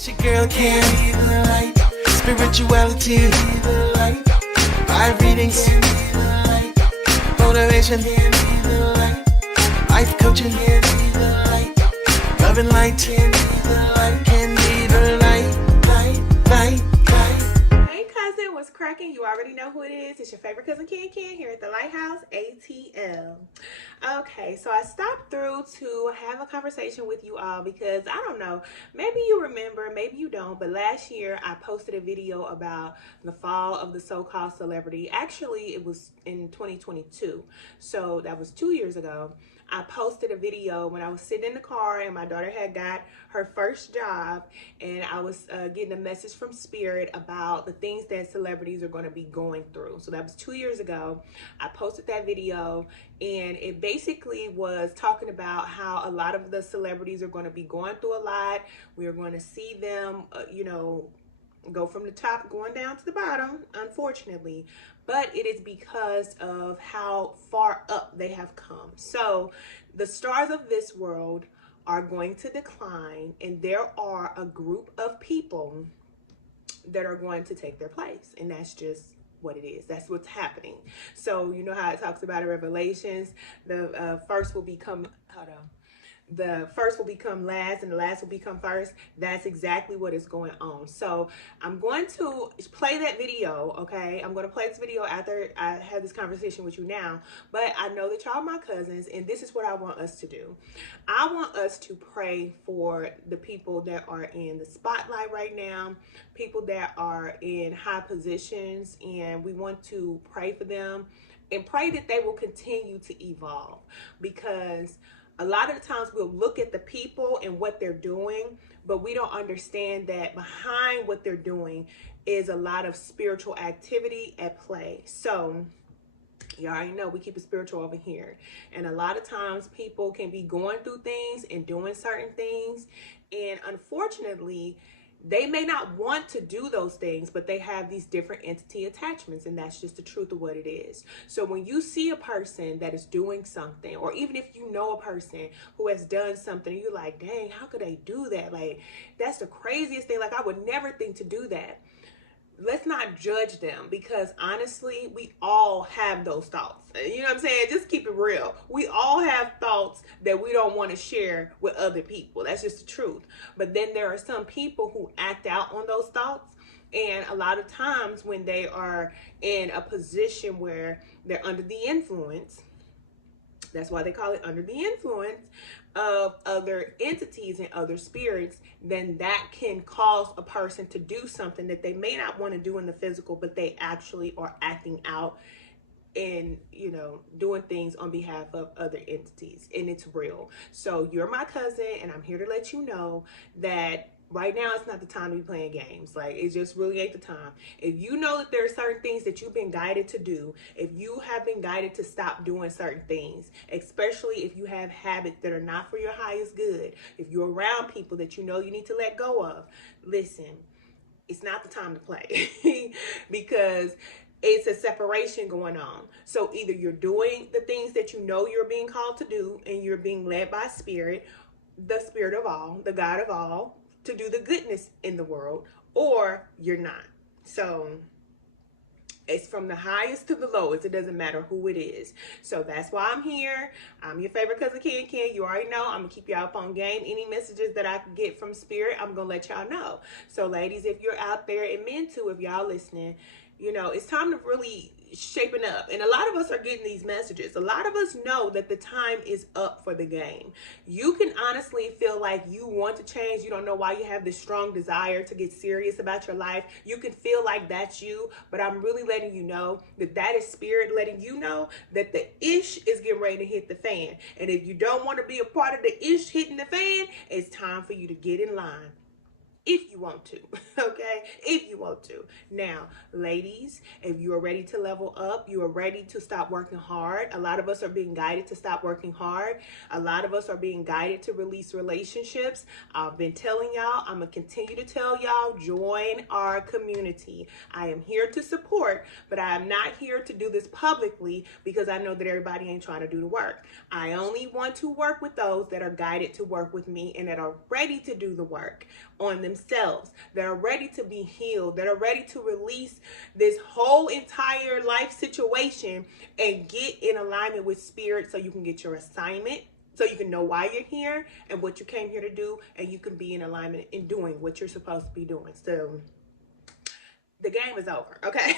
It's your girl Can The Light, spirituality, vibe readings, motivation, life coaching, love and light, can be the light. Hey cousin, what's cracking? You already know who it is. It's your favorite cousin Can here at the Lighthouse ATL. Okay, so I stopped through to have a conversation with you all because I don't know, maybe you remember, maybe you don't, but last year I posted a video about the fall of the so-called celebrity. Actually, it was in 2022, so that was 2 years ago. I posted a video when I was sitting in the car and my daughter had got her first job, and I was getting a message from Spirit about the things that celebrities are going to be going through. So that was 2 years ago. I posted that video, and it basically was talking about how a lot of the celebrities are going to be going through a lot. We are going to see them, go from the top going down to the bottom, unfortunately, but it is because of how far up they have come. So the stars of this world are going to decline, and there are a group of people that are going to take their place, and that's just what it is. That's what's happening. So you know how it talks about in Revelations, the first will become the first will become last and the last will become first. That's exactly what is going on. So I'm going to play that video, okay? I'm going to play this video after I have this conversation with you now, but I know that y'all are my cousins, and this is what I want us to do. I want us to pray for the people that are in the spotlight right now, people that are in high positions, and we want to pray for them and pray that they will continue to evolve, because a lot of the times we'll look at the people and what they're doing, but we don't understand that behind what they're doing is a lot of spiritual activity at play. So you already know we keep it spiritual over here. And a lot of times people can be going through things and doing certain things, and unfortunately, they may not want to do those things, but they have these different entity attachments, and that's just the truth of what it is. So when you see a person that is doing something, or even if you know a person who has done something, you're like, dang, how could they do that? Like, that's the craziest thing. Like, I would never think to do that. Let's not judge them, because honestly, we all have those thoughts. You know what I'm saying? Just keep it real. We all have thoughts that we don't want to share with other people. That's just the truth. But then there are some people who act out on those thoughts. And a lot of times when they are in a position where they're under the influence, that's why they call it under the influence of other entities and other spirits, then that can cause a person to do something that they may not want to do in the physical, but they actually are acting out and, doing things on behalf of other entities. And it's real. So you're my cousin, and I'm here to let you know that right now, it's not the time to be playing games. Like, it just really ain't the time. If you know that there are certain things that you've been guided to do, if you have been guided to stop doing certain things, especially if you have habits that are not for your highest good, if you're around people that you know you need to let go of, listen, it's not the time to play because it's a separation going on. So either you're doing the things that you know you're being called to do, and you're being led by Spirit, the Spirit of all, the God of all, to do the goodness in the world, or you're not. So it's from the highest to the lowest. It doesn't matter who it is. So that's why I'm here. I'm your favorite cousin Can. You already know I'm gonna keep y'all up on game. Any messages that I can get from Spirit, I'm gonna let y'all know. So ladies, if you're out there, and men too, if y'all listening, it's time to really shaping up. And a lot of us are getting these messages. A lot of us know that the time is up for the game. You can honestly feel like you want to change. You don't know why you have this strong desire to get serious about your life. You can feel like that's you, but I'm really letting you know that that is Spirit letting you know that the ish is getting ready to hit the fan. And if you don't want to be a part of the ish hitting the fan, it's time for you to get in line. If you want to, okay? If you want to. Now, ladies, if you are ready to level up, you are ready to stop working hard. A lot of us are being guided to stop working hard. A lot of us are being guided to release relationships. I've been telling y'all, I'm going to continue to tell y'all, join our community. I am here to support, but I am not here to do this publicly because I know that everybody ain't trying to do the work. I only want to work with those that are guided to work with me and that are ready to do the work. on themselves, that are ready to be healed, that are ready to release this whole entire life situation and get in alignment with spirit so you can get your assignment, so you can know why you're here and what you came here to do, and you can be in alignment in doing what you're supposed to be doing. So the game is over, okay?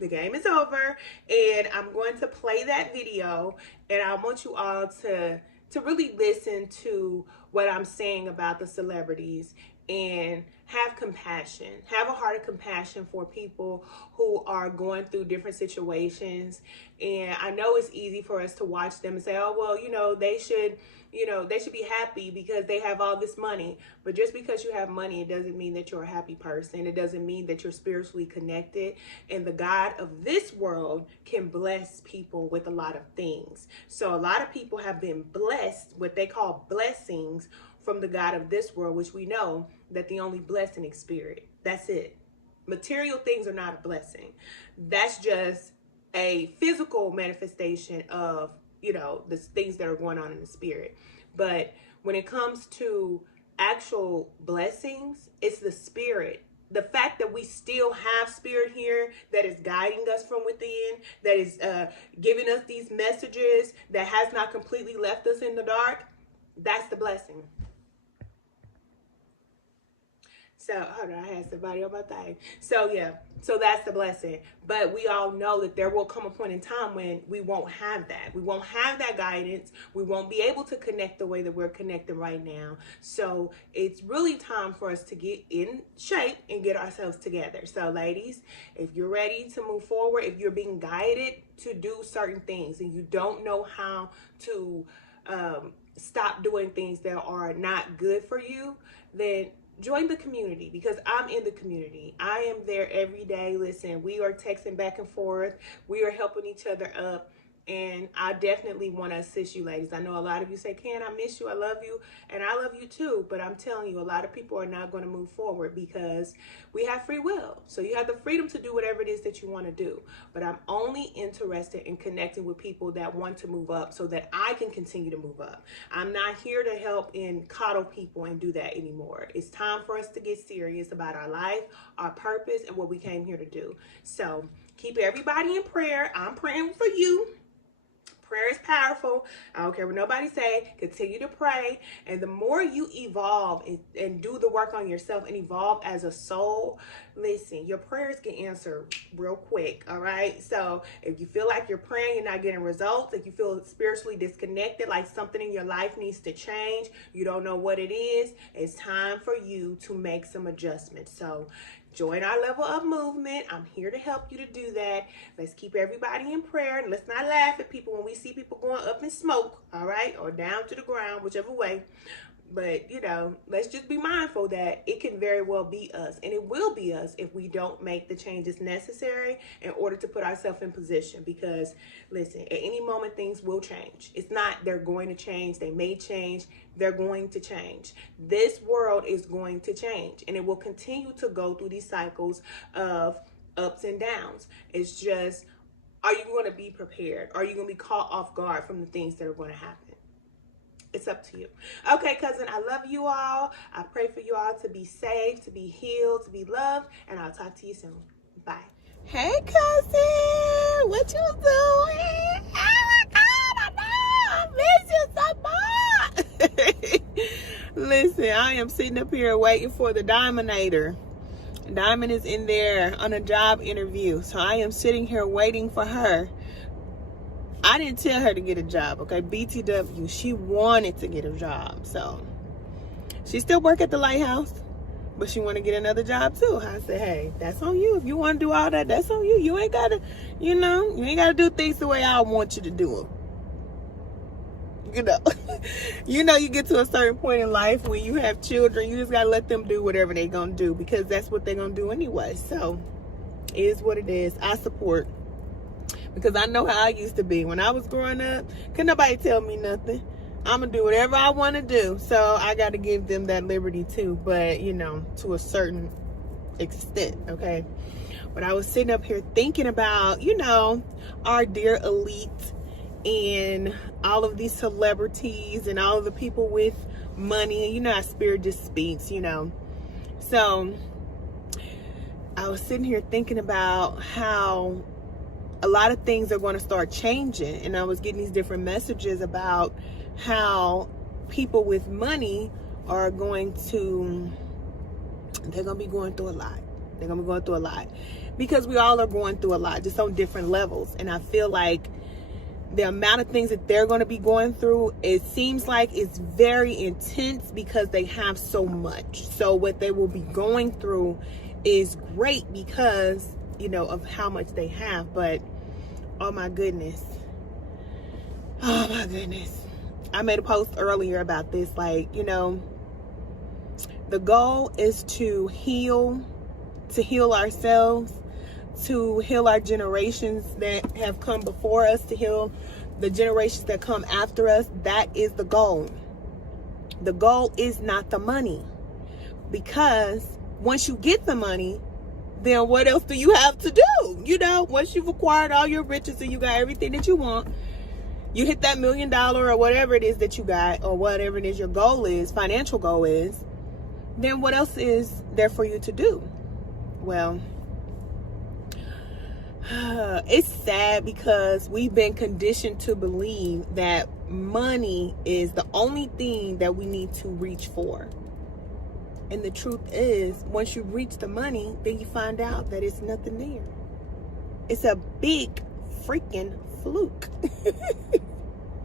The game is over, and I'm going to play that video, and I want you all to really listen to what I'm saying about the celebrities and have compassion, have a heart of compassion for people who are going through different situations. And I know it's easy for us to watch them and say, oh, well, they should be happy because they have all this money. But just because you have money, it doesn't mean that you're a happy person. It doesn't mean that you're spiritually connected. And the God of this world can bless people with a lot of things. So a lot of people have been blessed, what they call blessings, from the God of this world, which we know that the only blessing is spirit. That's it. Material things are not a blessing. That's just a physical manifestation of, the things that are going on in the spirit. But when it comes to actual blessings, it's the spirit. The fact that we still have spirit here that is guiding us from within, that is giving us these messages, that has not completely left us in the dark, that's the blessing. So, hold on, I had somebody on my thing. So, yeah, so that's the blessing. But we all know that there will come a point in time when we won't have that. We won't have that guidance. We won't be able to connect the way that we're connecting right now. So, it's really time for us to get in shape and get ourselves together. So, ladies, if you're ready to move forward, if you're being guided to do certain things and you don't know how to stop doing things that are not good for you, then join the community, because I'm in the community. I am there every day. Listen, we are texting back and forth. We are helping each other up. And I definitely want to assist you, ladies. I know a lot of you say, Can, I miss you. I love you. And I love you too. But I'm telling you, a lot of people are not going to move forward because we have free will. So you have the freedom to do whatever it is that you want to do. But I'm only interested in connecting with people that want to move up so that I can continue to move up. I'm not here to help and coddle people and do that anymore. It's time for us to get serious about our life, our purpose, and what we came here to do. So keep everybody in prayer. I'm praying for you. Prayer is powerful. I don't care what nobody say. Continue to pray. And the more you evolve and do the work on yourself and evolve as a soul, listen, your prayers get answered real quick. All right. So if you feel like you're praying, you're not getting results, if you feel spiritually disconnected, like something in your life needs to change, you don't know what it is, it's time for you to make some adjustments. So join our level of movement. I'm here to help you to do that. Let's keep everybody in prayer. And let's not laugh at people when we see people going up in smoke, all right? Or down to the ground, whichever way. But, let's just be mindful that it can very well be us. And it will be us if we don't make the changes necessary in order to put ourselves in position. Because, listen, at any moment, things will change. It's not they're going to change. They may change. They're going to change. This world is going to change. And it will continue to go through these cycles of ups and downs. It's just, are you going to be prepared? Are you going to be caught off guard from the things that are going to happen? It's up to you. Okay, cousin, I love you all. I pray for you all to be safe, to be healed, to be loved, and I'll talk to you soon. Bye. Hey, cousin. What you doing? Oh, my God, I know. I miss you so much. Listen, I am sitting up here waiting for the Diamondator. Diamond is in there on a job interview, so I am sitting here waiting for her. I didn't tell her to get a job, okay? BTW, she wanted to get a job. So she still work at the Lighthouse, but she want to get another job too. I said, hey, that's on you. If you want to do all that, that's on you. You ain't got to, you ain't got to do things the way I want you to do them. You get to a certain point in life when you have children, you just got to let them do whatever they're going to do because that's what they're going to do anyway. So it is what it is. I support. Because I know how I used to be. When I was growing up, couldn't nobody tell me nothing. I'm going to do whatever I want to do. So I got to give them that liberty too. But, to a certain extent, okay? But I was sitting up here thinking about, our dear elite and all of these celebrities and all of the people with money. And how spirit just speaks, So I was sitting here thinking about how a lot of things are going to start changing, and I was getting these different messages about how people with money are going to, they're going to be going through a lot. They're going to be going through a lot because we all are going through a lot, just on different levels. And I feel like the amount of things that they're going to be going through, it seems like it's very intense because they have so much. So what they will be going through is great because, you know, of how much they have. But oh my goodness, I made a post earlier about this. Like, you know, the goal is to heal ourselves, to heal our generations that have come before us, to heal the generations that come after us. That is the goal. The goal is not the money, because once you get the money, then what else do you have to do? You know, once you've acquired all your riches and you got everything that you want, you hit that $1 million or whatever it is that you got, or whatever it is your goal is, financial goal is, then what else is there for you to do? Well, it's sad because we've been conditioned to believe that money is the only thing that we need to reach for. And the truth is, once you reach the money, then you find out that it's nothing there. It's a big freaking fluke.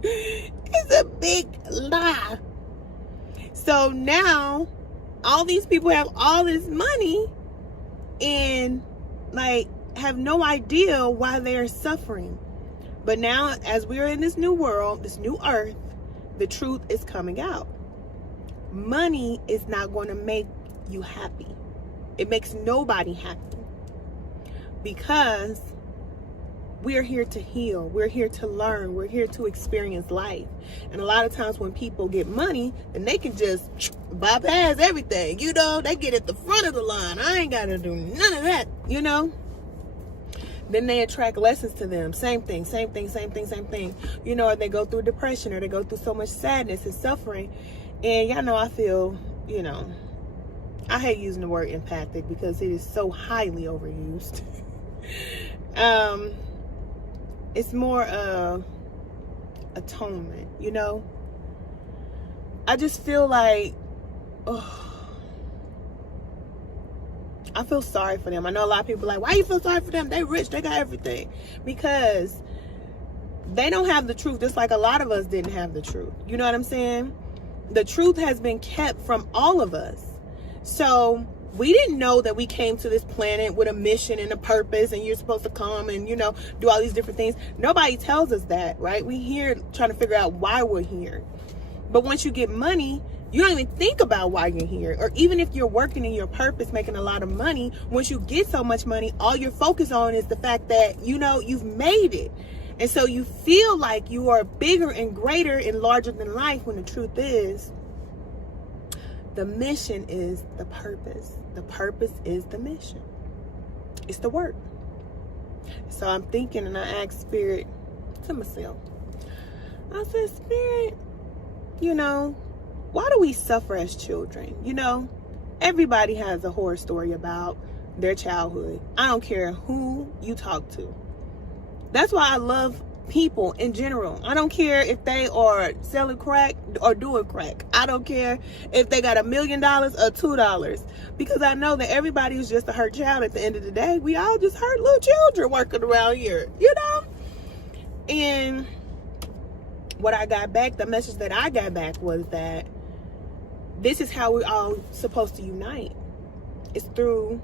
It's a big lie. So now all these people have all this money and like have no idea why they're suffering. But now, as we're in this new world, this new earth, the truth is coming out. Money is not going to make you happy. It makes nobody happy, because we're here to heal. We're here to learn. We're here to experience life. And a lot of times when people get money, then they can just bypass everything. You know, they get at the front of the line. I ain't got to do none of that, you know. Then they attract lessons to them. Same thing. You know, or they go through depression, or they go through so much sadness and suffering. And y'all know I feel, you know, I hate using the word empathic because it is so highly overused. It's more atonement, you know. I just feel like, I feel sorry for them. I know a lot of people are like, why you feel sorry for them? They rich, they got everything. Because they don't have the truth, just like a lot of us didn't have the truth. You know what I'm saying? The truth has been kept from all of us. So we didn't know that we came to this planet with a mission and a purpose, and you're supposed to come and, you know, do all these different things. Nobody tells us that, right? We here trying to figure out why we're here. But once you get money, you don't even think about why you're here. Or even if you're working in your purpose, making a lot of money, once you get so much money, all you're focused on is the fact that, you know, you've made it. And so you feel like you are bigger and greater and larger than life, when the truth is, the mission is the purpose. The purpose is the mission. It's the work. So I'm thinking, and I asked Spirit to myself, I said, Spirit, you know, why do we suffer as children? You know, everybody has a horror story about their childhood. I don't care who you talk to. That's why I love people in general. I don't care if they are selling crack or doing crack. I don't care if they got $1 million or $2, because I know that everybody is just a hurt child at the end of the day. We all just hurt little children working around here, you know? And what I got back, the message that I got back was that this is how we're all supposed to unite. It's through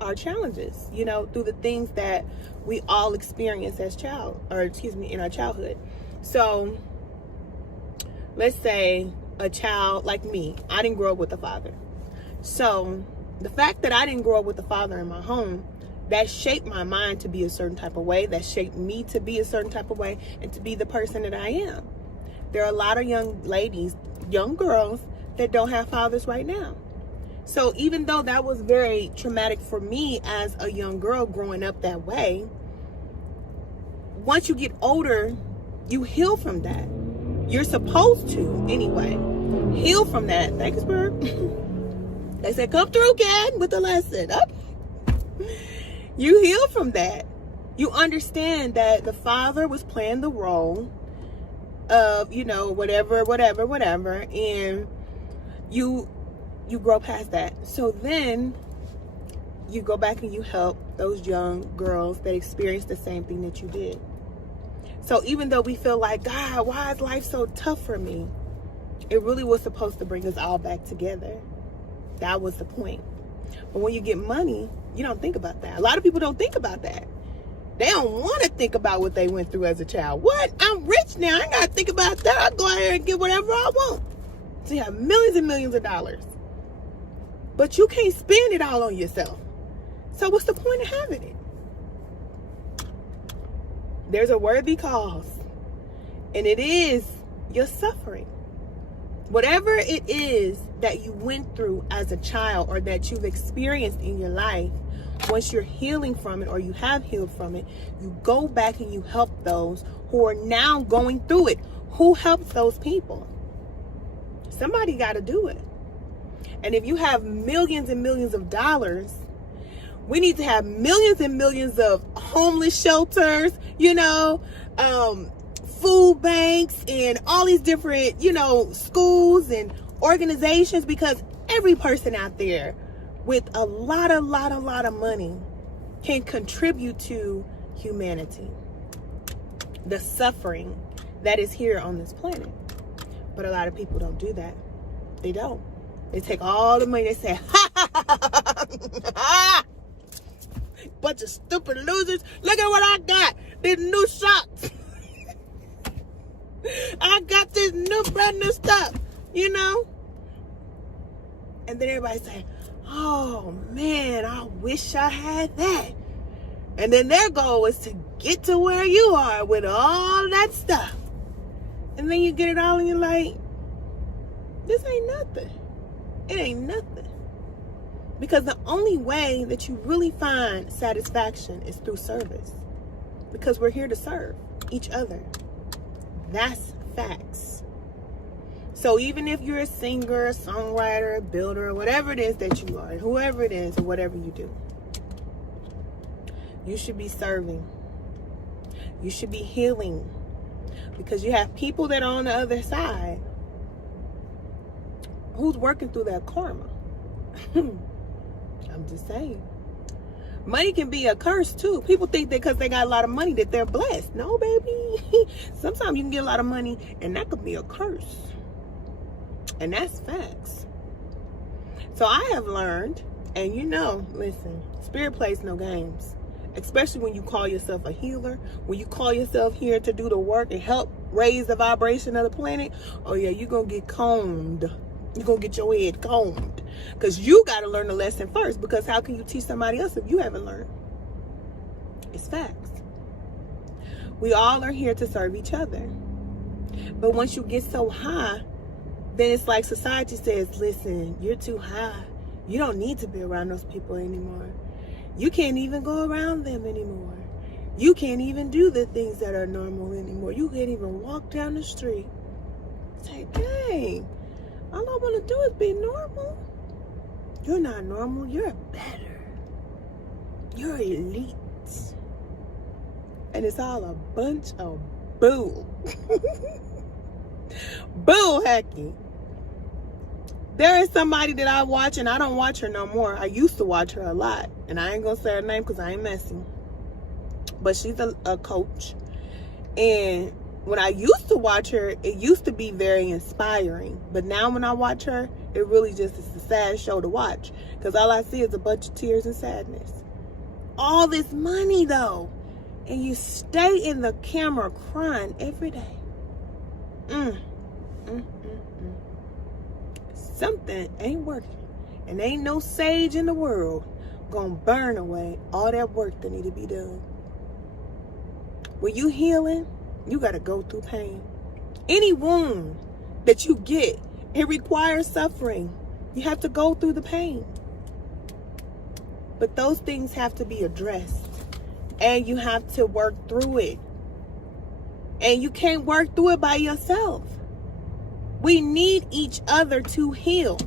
our challenges, you know, through the things that we all experience as in our childhood. So let's say a child like me, I didn't grow up with a father. So the fact that I didn't grow up with a father in my home, that shaped my mind to be a certain type of way, that shaped me to be a certain type of way, and to be the person that I am. There are a lot of young ladies, young girls, that don't have fathers right now. So even though that was very traumatic for me as a young girl growing up that way, once you get older, you heal from that. You're supposed to, anyway, heal from that. Thanks, Bird. They said, come through, Ken, with the lesson. Up. You heal from that. You understand that the father was playing the role of, whatever, and you grow past that. So then you go back and you help those young girls that experience the same thing that you did. So even though we feel like, God, why is life so tough for me? It really was supposed to bring us all back together. That was the point. But when you get money, you don't think about that. A lot of people don't think about that. They don't want to think about what they went through as a child. What? I'm rich now. I ain't got to think about that. I'll go out here and get whatever I want. So you have millions and millions of dollars. But you can't spend it all on yourself. So what's the point of having it? There's a worthy cause. And it is your suffering. Whatever it is that you went through as a child or that you've experienced in your life, once you're healing from it or you have healed from it, you go back and you help those who are now going through it. Who helps those people? Somebody got to do it. And if you have millions and millions of dollars, we need to have millions and millions of homeless shelters, food banks and all these different, schools and organizations, because every person out there with a lot of money can contribute to humanity, the suffering that is here on this planet. But a lot of people don't do that. They don't. They take all the money. They say, bunch of stupid losers. Look at what I got. These new socks. I got this new brand new stuff, And then everybody say, oh man, I wish I had that. And then their goal is to get to where you are with all that stuff. And then you get it all and you're like, this ain't nothing. It ain't nothing. Because the only way that you really find satisfaction is through service. Because we're here to serve each other. That's facts. So even if you're a singer, a songwriter, a builder, whatever it is that you are, whoever it is, or whatever you do, you should be serving. You should be healing. Because you have people that are on the other side who's working through that karma. I'm just saying. Money can be a curse too. People think that because they got a lot of money that they're blessed. No, baby. Sometimes you can get a lot of money and that could be a curse. And that's facts. So I have learned, and listen, spirit plays no games. Especially when you call yourself a healer. When you call yourself here to do the work and help raise the vibration of the planet. Oh yeah, you're going to get combed. You're going to get your head combed. Because you got to learn the lesson first. Because how can you teach somebody else if you haven't learned? It's facts. We all are here to serve each other. But once you get so high, then it's like society says, listen, you're too high. You don't need to be around those people anymore. You can't even go around them anymore. You can't even do the things that are normal anymore. You can't even walk down the street. Say, dang, all I want to do is be normal. You're not normal. You're better. You're elite. And it's all a bunch of bull. Bull hacking. There is somebody that I watch, and I don't watch her no more. I used to watch her a lot. And I ain't going to say her name because I ain't messy. But she's a coach. And when I used to watch her, it used to be very inspiring. But now when I watch her, it really just is a sad show to watch. Because all I see is a bunch of tears and sadness. All this money, though. And you stay in the camera crying every day. Something ain't working. And ain't no sage in the world gonna burn away all that work that need to be done. When you healing, you gotta go through pain. Any wound that you get, it requires suffering. You have to go through the pain. But those things have to be addressed. And you have to work through it. And you can't work through it by yourself. We need each other to heal.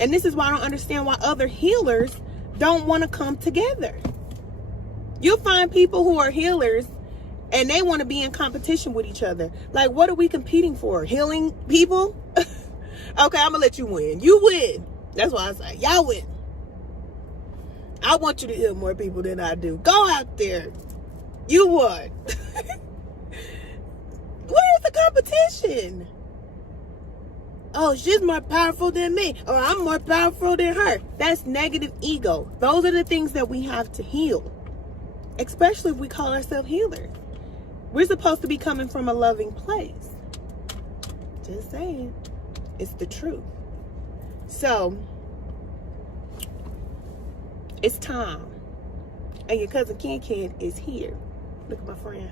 And this is why I don't understand why other healers don't want to come together. You'll find people who are healers and they want to be in competition with each other. Like, what are we competing for? Healing people? Okay, I'm going to let you win. You win. That's why I say, y'all win. I want you to heal more people than I do. Go out there. You won. Where's the competition? Oh, she's more powerful than me. Or I'm more powerful than her. That's negative ego. Those are the things that we have to heal. Especially if we call ourselves healers. We're supposed to be coming from a loving place. Just saying. It's the truth. So, it's time. And your cousin Ken is here. Look at my friend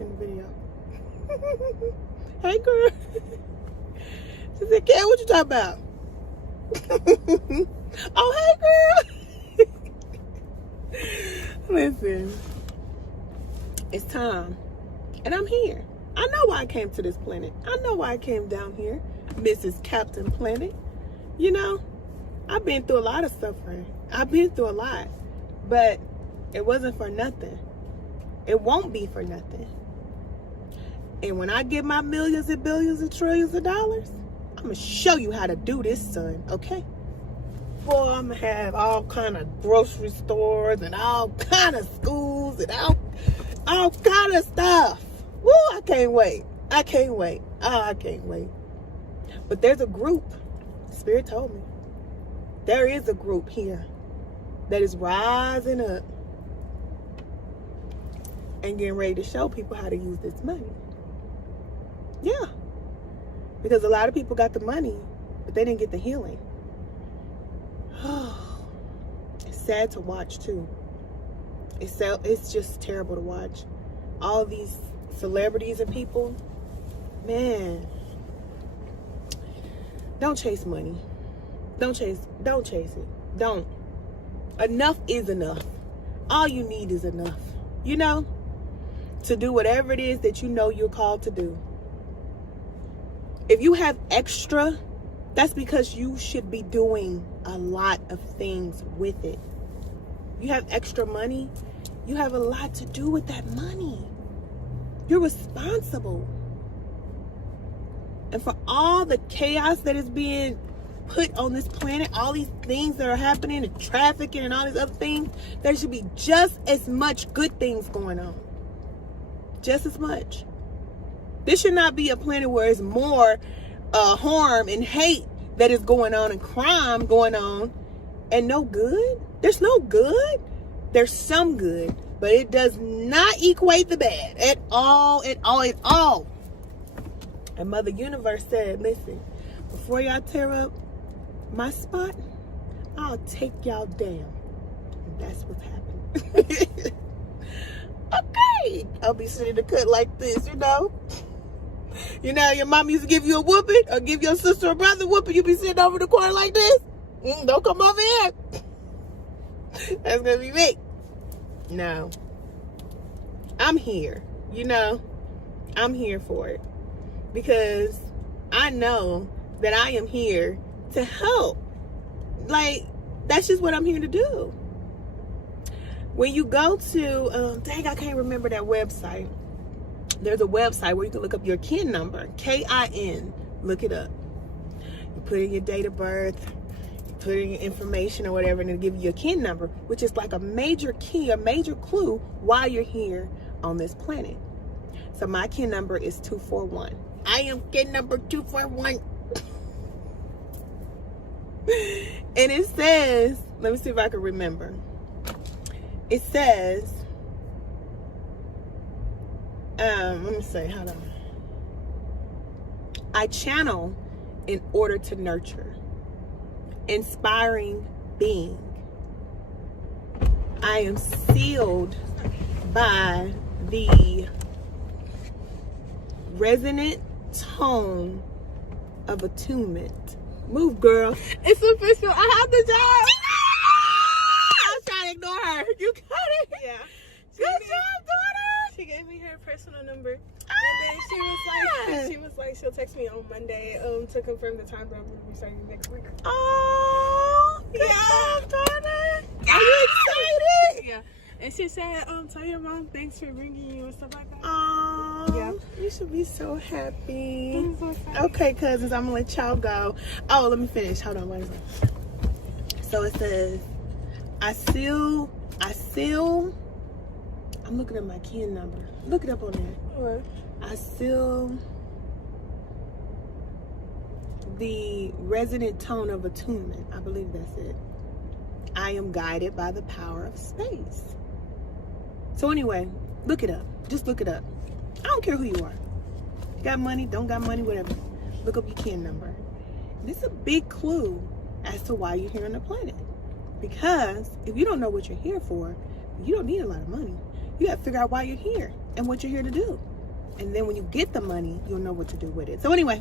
in the video. Hey, girl. She said, Ken, what you talking about? Oh, hey, girl. Listen. It's time. And I'm here. I know why I came to this planet. I know why I came down here, Mrs. Captain Planet. You know, I've been through a lot of suffering. I've been through a lot. But it wasn't for nothing. It won't be for nothing. And when I get my millions and billions and trillions of dollars, I'm going to show you how to do this, son. Okay? Boy, I'm going to have all kind of grocery stores and all kind of schools and all kind of stuff. Woo, I can't wait. I can't wait. Oh, I can't wait. But there's a group. Spirit told me. There is a group here that is rising up and getting ready to show people how to use this money. Yeah. Because a lot of people got the money, but they didn't get the healing. It's sad to watch, too. It's just terrible to watch. All these celebrities and people, man, don't chase money. Don't chase it. Don't. Enough is enough. All you need is enough. You know? To do whatever it is that you know you're called to do. If you have extra, that's because you should be doing a lot of things with it. You have extra money, you have a lot to do with that money. You're responsible. And for all the chaos that is being put on this planet, all these things that are happening, the trafficking and all these other things, there should be just as much good things going on. Just as much. This should not be a planet where it's more harm and hate that is going on and crime going on and no good. There's no good. There's some good, but it does not equate the bad at all, at all, at all. And Mother Universe said, listen, before y'all tear up my spot, I'll take y'all down. And that's what's happening. Okay. I'll be sitting in the cut like this, you know. You know, your mom used to give you a whooping or give your sister or brother a whooping. You be sitting over the corner like this. Don't come over here. That's going to be me. No. I'm here. You know, I'm here for it. Because I know that I am here to help. Like, that's just what I'm here to do. When you go to, dang, I can't remember that website. There's a website where you can look up your KIN number, KIN. Look it up. You put in your date of birth, you put in your information or whatever, and it'll give you your KIN number, which is like a major key, a major clue why you're here on this planet. So my KIN number is 241. I am KIN number 241. And it says, let me see if I can remember. It says, let me say, hold on. I channel in order to nurture. Inspiring being. I am sealed by the resonant tone of attunement. Move, girl. It's official. I have the job. I was trying to ignore her. You got it. Yeah. Good job, daughter. She gave me her personal number. And then she was like she'll text me on Monday to confirm the time that we'll be starting next week. Oh, yeah, daughter. Are you excited? Yeah. And she said, tell your mom thanks for bringing you and stuff like that. Oh, Yeah. You should be so happy. I'm so excited. Okay, cousins, I'm gonna let y'all go. Oh, let me finish. Hold on, wait a minute. So it says, I seal. I'm looking at my CAN number. Look it up on there. What? I seal the resonant tone of attunement. I believe that's it. I am guided by the power of space. So anyway, look it up. Just look it up. I don't care who you are. Got money, don't got money, whatever. Look up your CAN number. And it's a big clue as to why you're here on the planet. Because if you don't know what you're here for, you don't need a lot of money. You got to figure out why you're here and what you're here to do. And then when you get the money, you'll know what to do with it. So anyway,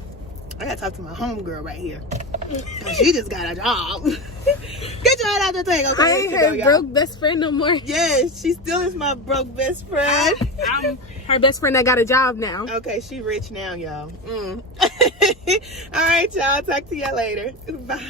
I got to talk to my homegirl right here. She just got a job. Get your head out the thing, okay? I ain't her broke best friend no more. Yes, she still is my broke best friend. I'm her best friend that got a job now. Okay, she rich now, y'all. All right, y'all. Talk to y'all later. Bye.